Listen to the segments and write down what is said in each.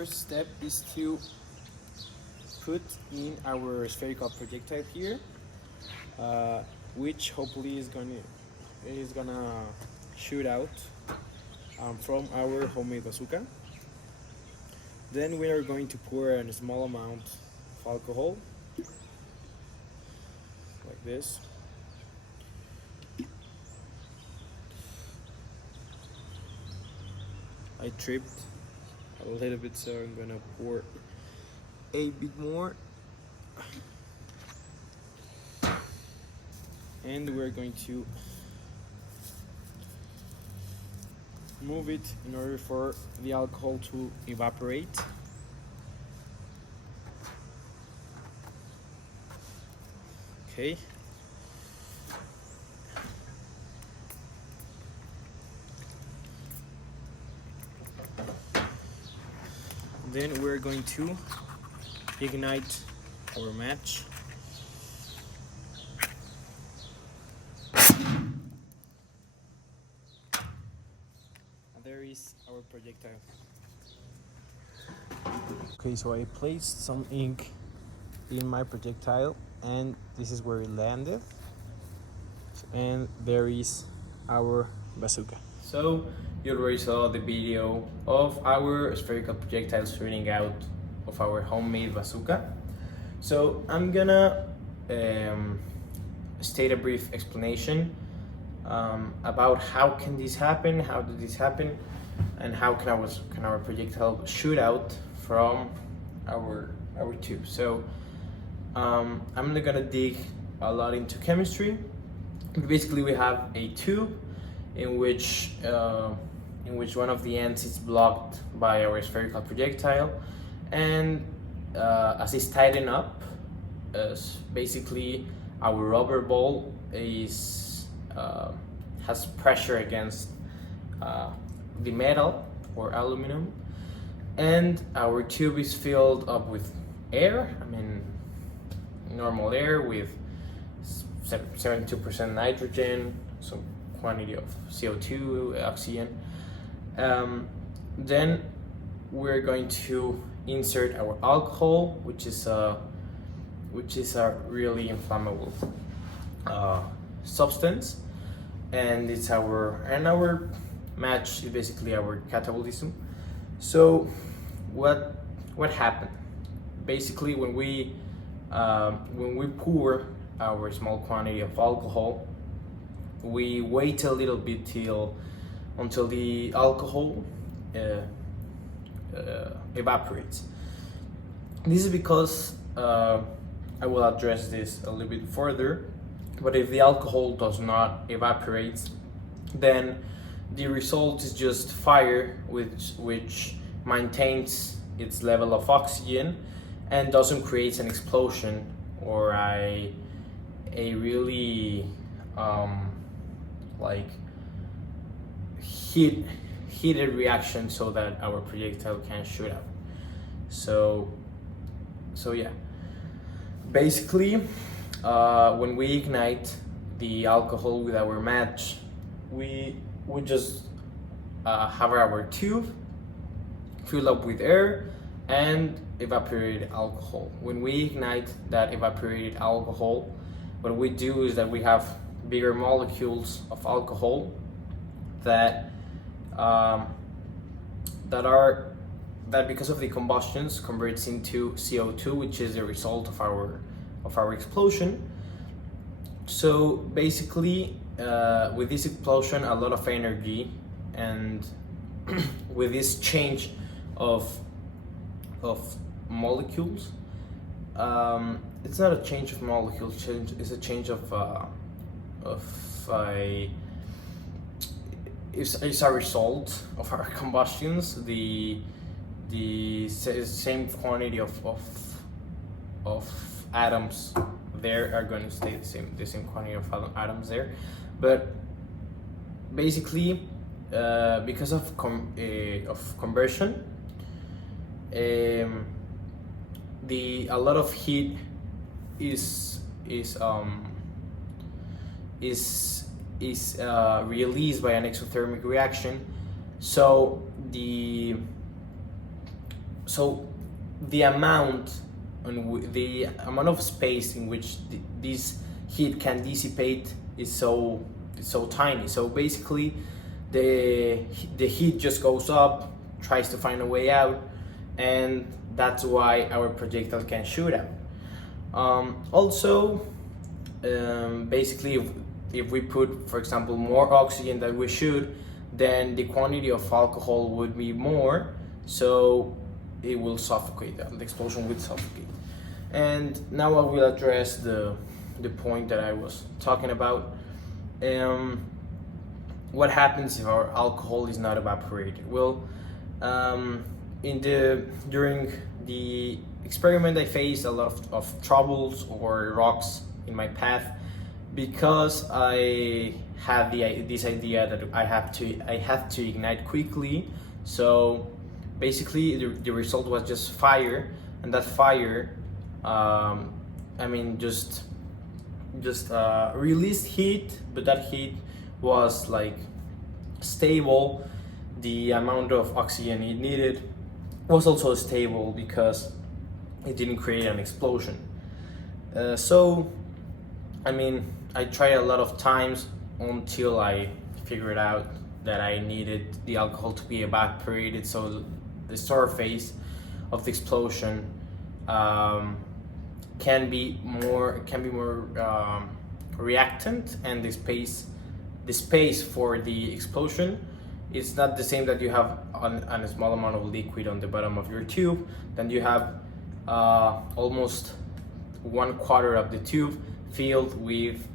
first step is to put in our spherical projectile here, which hopefully is gonna shoot out from our homemade bazooka. Then we are going to pour a small amount of alcohol, like this. I tripped a little bit, so I'm gonna pour a bit more. And we're going to move it in order for the alcohol to evaporate. Okay. Then we're going to ignite our match. And there is our projectile. Okay, so I placed some ink in my projectile, and this is where it landed. And there is our bazooka. So you already saw the video of our spherical projectile shooting out of our homemade bazooka. So I'm gonna state a brief explanation about how can this happen, how did this happen, and how can our projectile shoot out from our tube. So I'm not gonna dig a lot into chemistry. Basically, we have a tube in which one of the ends is blocked by our spherical projectile, and as it's tightened up, basically our rubber ball has pressure against the metal or aluminum, and our tube is filled up with air. I mean, normal air with 72% nitrogen, some quantity of CO2, oxygen. Then we're going to insert our alcohol, which is a really inflammable substance, and our match is basically our catabolism. So what happened? Basically, when we pour our small quantity of alcohol, we wait a little bit until the alcohol evaporates. This is because I will address this a little bit further, but if the alcohol does not evaporate, then the result is just fire, which maintains its level of oxygen and doesn't create an explosion or a really like heated reaction, so that our projectile can shoot out. So yeah, basically when we ignite the alcohol with our match, we just have our tube fill up with air and evaporated alcohol. When we ignite that evaporated alcohol, what we do is that we have bigger molecules of alcohol that because of the combustions converts into CO2, which is the result of our explosion. So basically, with this explosion, a lot of energy, and with this change of molecules, it's not a change of molecules. It's a change it's a result of our combustions. The same quantity of atoms there are going to stay the same quantity of atoms there, but basically because of conversion, a lot of heat is released by an exothermic reaction. So so the amount the amount of space in which this heat can dissipate is so tiny. So basically, the heat just goes up, tries to find a way out, and that's why our projectile can shoot out. Basically, if we put, for example, more oxygen than we should, then the quantity of alcohol would be more, so it will suffocate, the explosion will suffocate. And now I will address the point that I was talking about. What happens if our alcohol is not evaporated? Well, during the experiment, I faced a lot of troubles or rocks in my path, because I had this idea that I have to ignite quickly. So basically, the result was just fire, and that fire, just released heat, but that heat was like stable. The amount of oxygen it needed was also stable, because it didn't create an explosion. I tried a lot of times until I figured out that I needed the alcohol to be evaporated, so the surface of the explosion can be more reactant, and the space for the explosion, it's not the same that you have on a small amount of liquid on the bottom of your tube. Then you have almost 1/4 of the tube filled with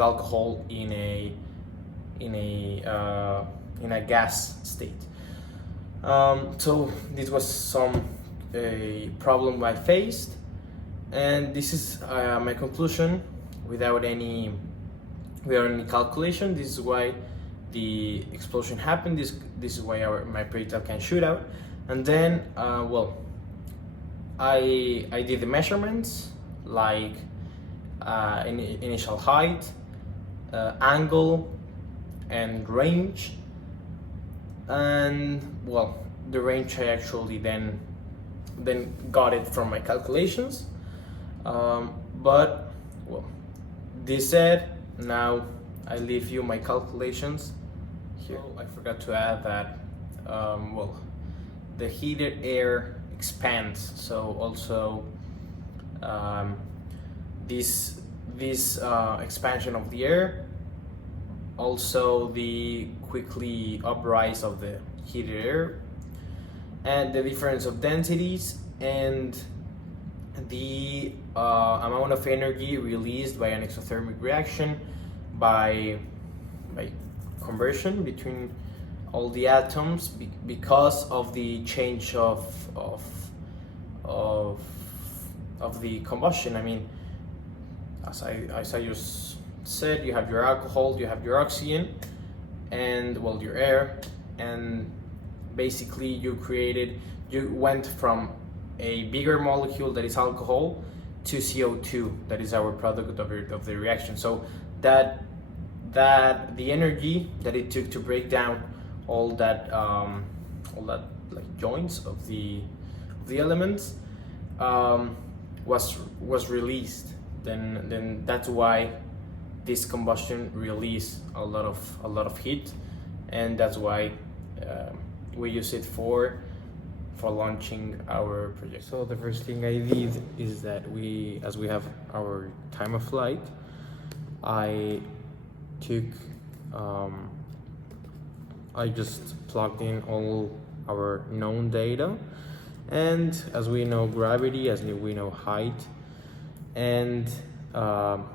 alcohol in a gas state. So this was a problem I faced, and this is my conclusion without any calculation. This is why the explosion happened. This is why my projectile can shoot out. And then I did the measurements, like initial height, angle, and range. And the range I actually then got it from my calculations. This said, now I leave you my calculations here. I forgot to add that the heated air expands, so also this expansion of the air, also the quickly uprise of the heated air, and the difference of densities, and the amount of energy released by an exothermic reaction, by conversion between all the atoms, because of the change of the combustion. As I just said, you have your alcohol, you have your oxygen, and your air, and basically you went from a bigger molecule that is alcohol to CO2, that is our product of the reaction. So that the energy that it took to break down all that like joints of the elements was released. Then that's why this combustion release a lot of heat, and that's why we use it for launching our project. So the first thing I did is that as we have our time of flight, I just plugged in all our known data, and as we know gravity, as we know height, and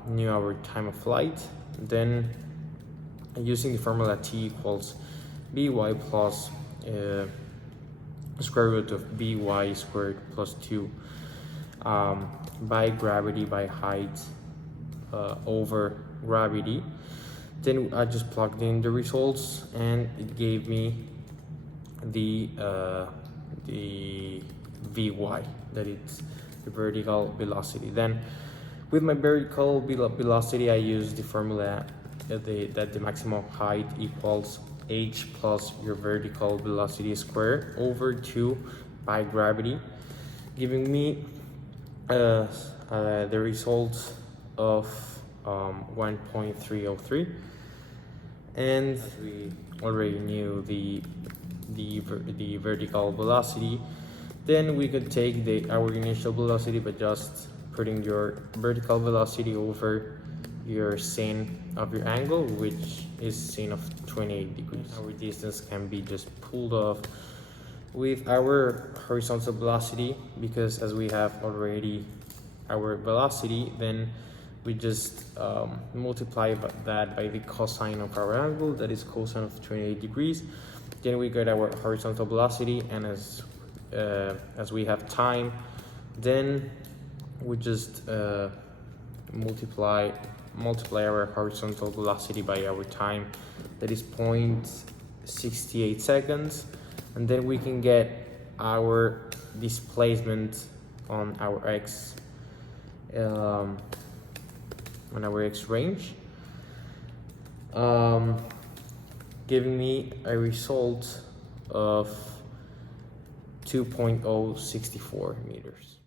knew our time of flight, then using the formula T equals by plus square root of by squared plus 2 by gravity by height over gravity. Then I just plugged in the results, and it gave me the Vy, that it's the vertical velocity. Then with my vertical velocity, I use the formula that the maximum height equals h plus your vertical velocity squared over 2 by gravity, giving me the results of 1.303. And we already knew the vertical velocity, then we could take our initial velocity by just putting your vertical velocity over your sin of your angle, which is sin of 28 degrees. Our distance can be just pulled off with our horizontal velocity, because as we have already our velocity, then we just multiply that by the cosine of our angle, that is cosine of 28 degrees. Then we get our horizontal velocity, and as we have time, then we just multiply our horizontal velocity by our time, that is 0.68 seconds, and then we can get our displacement on our x range, giving me a result of 2.064 meters.